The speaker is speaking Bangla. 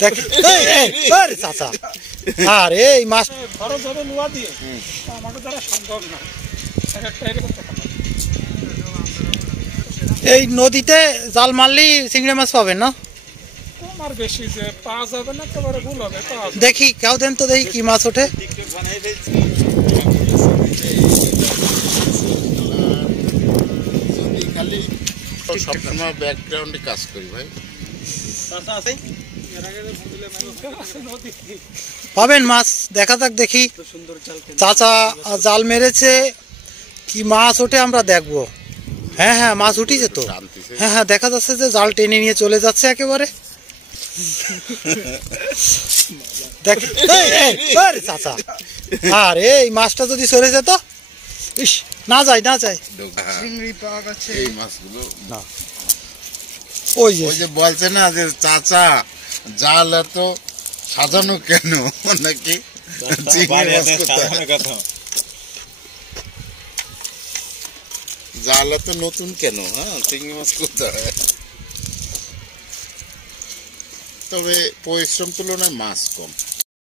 দেখ আরে চাচা আরে এই মাছ খরচ হবে লোয়া দিয়ে আমাদের দ্বারা সম্ভব না একটা এরকম কথা এই নদীতে জাল মারলি চিংড়ি মাছ পাবেন না আর বেশি যে পাওয়া যাবে না একেবারে ভুল হবে দেখি কেউ দেন তো দেখি কি মাছ ওঠে খালি সবসময় ব্যাকগ্রাউন্ডে কাজ করি ভাই পাবেন মাছ দেখা যাক দেখি চাচা জাল মেরেছে কি মাছ ওঠে আমরা দেখবো হ্যাঁ হ্যাঁ মাছ উঠিছে তো হ্যাঁ হ্যাঁ দেখা যাচ্ছে যে জাল টেনে নিয়ে চলে যাচ্ছে একেবারে দেখ আরে চাচা আরে এই মাছটা যদি চলে যেত ইস না যায় না যায় চিংড়ি পাওয়া গেছে এই মাছগুলো না ওই যে বলছে না যে চাচা জাল এত সাজানো কেন নাকি জাল এত নতুন কেন হ্যাঁ চিংড়ি মাছ কোথায় তবে পরিশ্রম তুলনায় মাছ কম